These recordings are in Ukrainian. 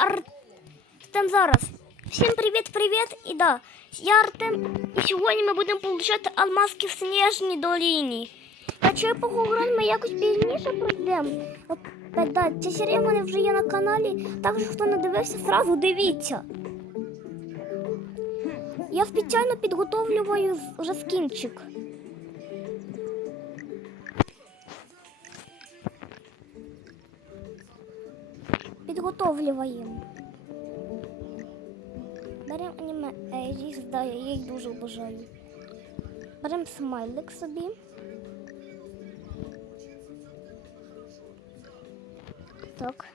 Артем зараз. Всім привіт-привіт! І да, я Артем, і сьогодні ми будемо получати алмазки в Сніжній доліні. Якщо я пограю, ми якось пізніше пройдемо. Да, ця серія в мене вже є на каналі, так що хто не дивився, сразу дивіться. Я спеціально підготовлюю вже скінчик. Підготовлюємо. Беремо аніме Ейріс, да, я їх дуже обожаю. Беремо смайлик собі. Так.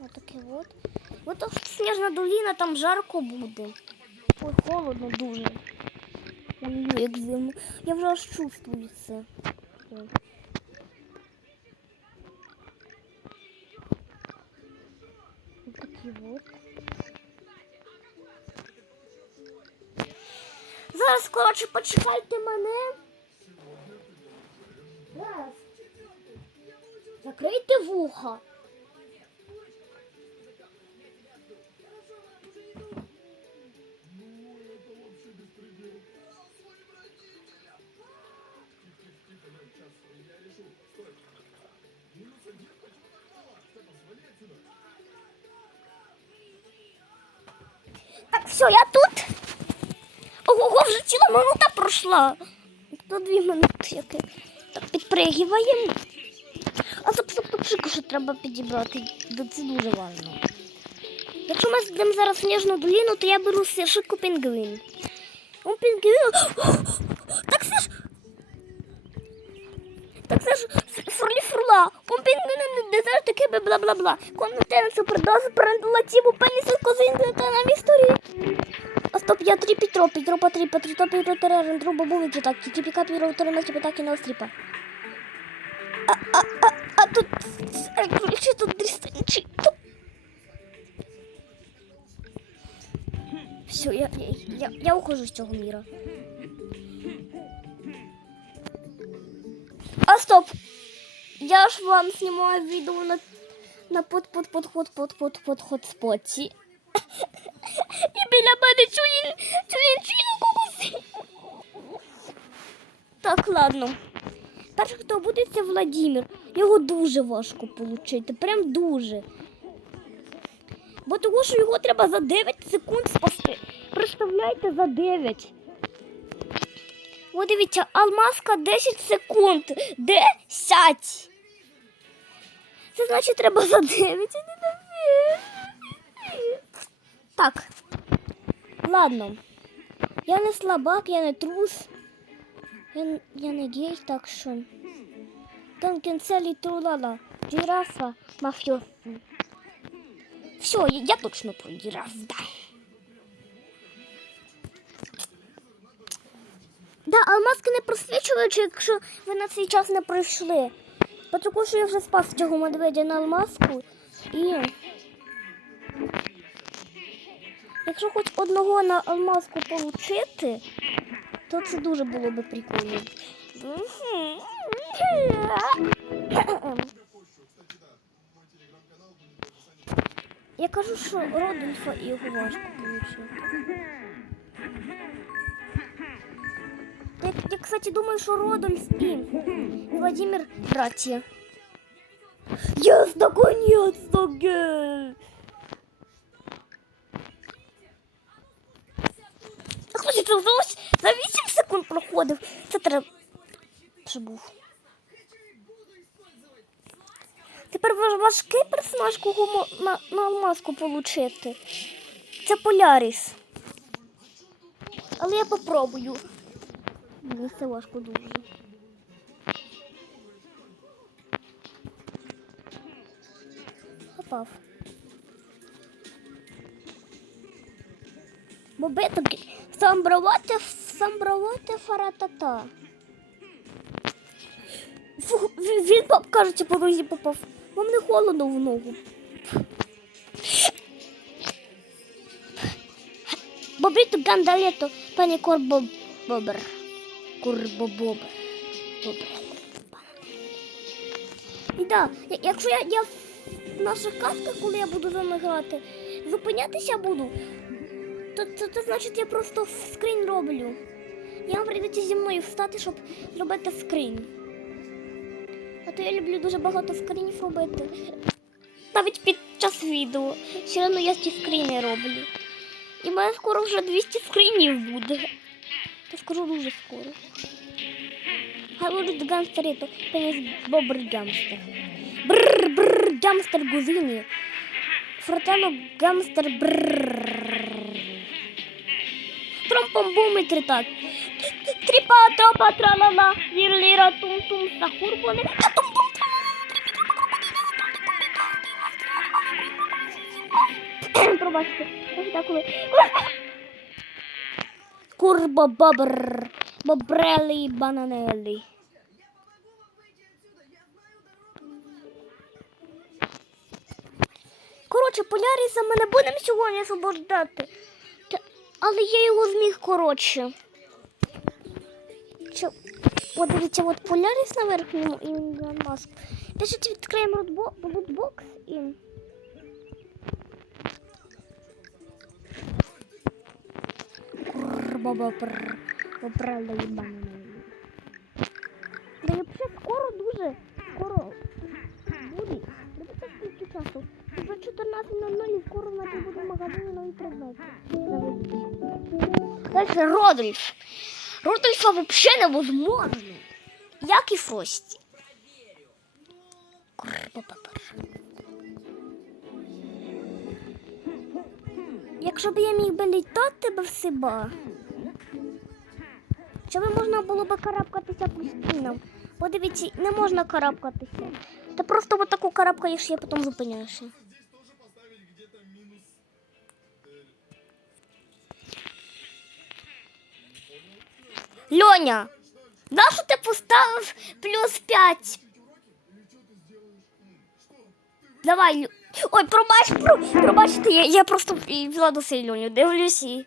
Отаке от. От тут сніжна доліна, там жарко буде. Ой, холодно дуже. Ой, як зимно. Я вже аж чувствую це. Зараз, коротше, почекайте мене. Зараз. Закрийте вуха. Все, я тут. Ого, вже ціла минута пройшла. До дві минути яке. Так, підпригіваємо. А стоп, стоп, стоп, шику, що треба підібрати. Це дуже важливо. Якщо ми йдемо зараз сніжну доліну, то я беру сишику пінгвін. Он пінгвін. Так це ж. Так це ж фурлі фурла. Он пінгвін таке бла бла бла. Контент супердоз передала тіму пенісу козин та на історії. А стоп, я три Петро, Петро по три, по три, то Петро Теререн, друба були так, ті піка Петро, то на так і на остріпа. А, а, а, а тут, тут. Все, я, я, я, я ухожу з цього міра. А стоп! Я ж вам знімаю відео на, на под, под, подход, под, под, под, хотспоті. І біля мене чує чоловічину кукуси. Так, ладно. Перший, хто буде, це Владимир. Його дуже важко отримати. Прям дуже. Бо того, що його треба за 9 секунд спасти. Представляєте, за 9. О, дивіться, алмазка 10 секунд. 10. Це значить треба за 9, а не на 5. Так. Ладно. Я не слабак, я не трус. Я, я не гей, так що. Танкенцелі трулала. Жирафа мафіоси. Все, я, я точно про жираф, да. Да, алмазки не просвічуючи, якщо ви на цей час не пройшли. Бо Тому що я вже спас цього медведя на алмазку і. Якщо хоч одного на алмазку получити, то це дуже було би прикольно. Я кажу, що Родольфа і його важко. Я, кстати, думаю, що Родольф і Владимир братья. Yes, наконец-то, гей! Хтось це вдалося за 8 секунд проходив. Це треба. Що був. Тепер важ- важкий персонаж, кого на, на алмазку отримати. Це Поляріс. Але я попробую. Мені важко дуже. Попав. Бобиток. Самбровати, самбровати фаратата. Фу, він, кажеться, по нозі попав. Вам не холодно в ногу. Бобрito гандалето, пані Корбо Бобер. Курбобоб. І так, я- якщо я, я в наших казках, коли я буду з вами грати, зупинятися буду, то, то, то значить я просто скрін роблю. Я вам прийдеться зі мною встати, щоб зробити скрін. А то я люблю дуже багато скрінів робити. Навіть під час відео. Все одно я ці скріни роблю. І в мене скоро вже 200 скрінів буде. Я скажу дуже скоро. Говорить гангстери, то пеніс бобр гангстер. Бррр, бррр, гангстер гузині. Фрателло гангстер бррр. Тромпом бум і тритак. Тріпа, тропа, тралала, вірліра, тум-тум, сахур. Пробачте, ось так коли. Курба бабр, бобрели, бананели. Коротше, Поляріса ми не будемо сьогодні освобождати. Але я його зміг коротше. Що? От от Поляріс на верхньому і Маск. Пишіть, відкриємо лутбокс і. Бабабр, бобрали і бананели. Да я взагалі скоро дуже, скоро буде. Дивіться, скільки часу. Вже 14.00 і скоро в нас буде в магазині нові предмети. Дальше Родольф. Родольфа взагалі невозможно. Як і Фрості. Якщо б я міг би літати би в себе, щоб можна було би карабкатися по стінам. Подивіться, не можна карабкатися. Ти просто от таку карабкаєш і потім зупиняєшся. Льоня, нащо ти поставив плюс 5? Давай, Ой, пробач, про, пробачте, я, я просто до сей Льоню, дивлюсь і.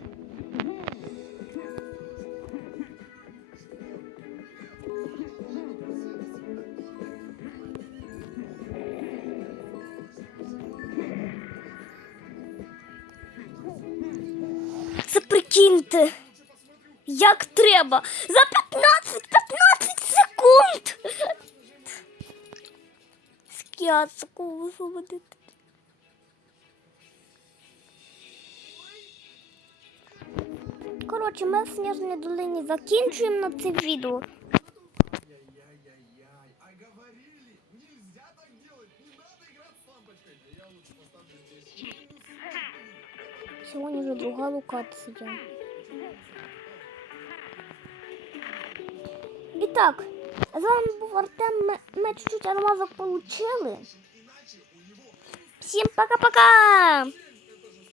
прикиньте. Як треба. За 15, 15 секунд. Скіацку висвободити. Коротше, ми в Сніжній долині закінчуємо на це відео. Нельзя так делать. Не надо играть с лампочкой. Я лучше поставлю здесь уже другая вже друга локація. І так, з вами був Артем. Ми, ми чуть-чуть алмазок получили. Всім пока-пока!